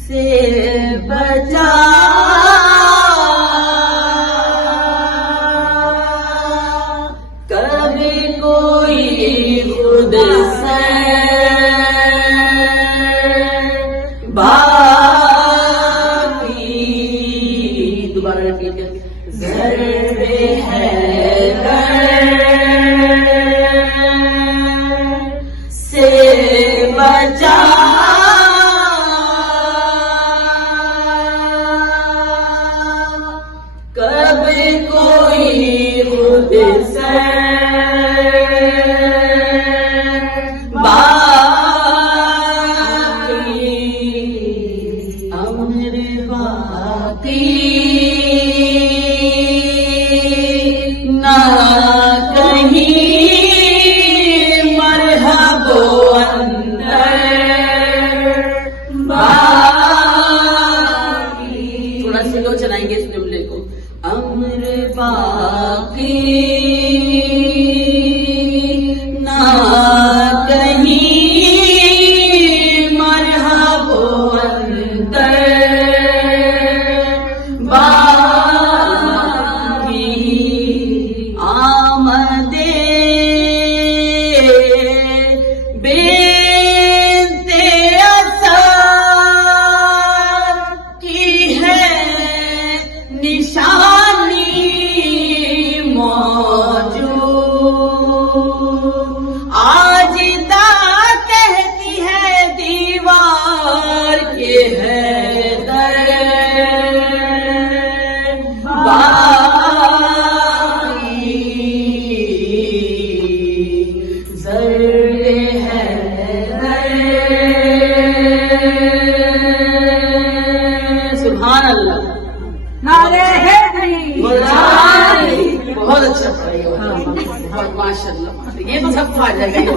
से बचा, कभी कोई खुद से बाकी। दोबारा रिपीट कर, ज़र्रे है से बचा, कभी कोई खुद से बाकी। अमर बाकी ना कहीं मरहबो अंदर बाकी। थोड़ा स्लो चलाएंगे इस जुमले को। अमर बाकी ना कहीं मरहबो अंदर बाकी। आमदे बेंते असर की है निशानी मौजूद। आजिदा कहती है दीवार के है ज़र्रे है सुभान अल्लाह। नारे है नहीं, बहुत अच्छा पढ़ाई, बहुत माशाल्लाह। ये तो सबको आ जाएगा।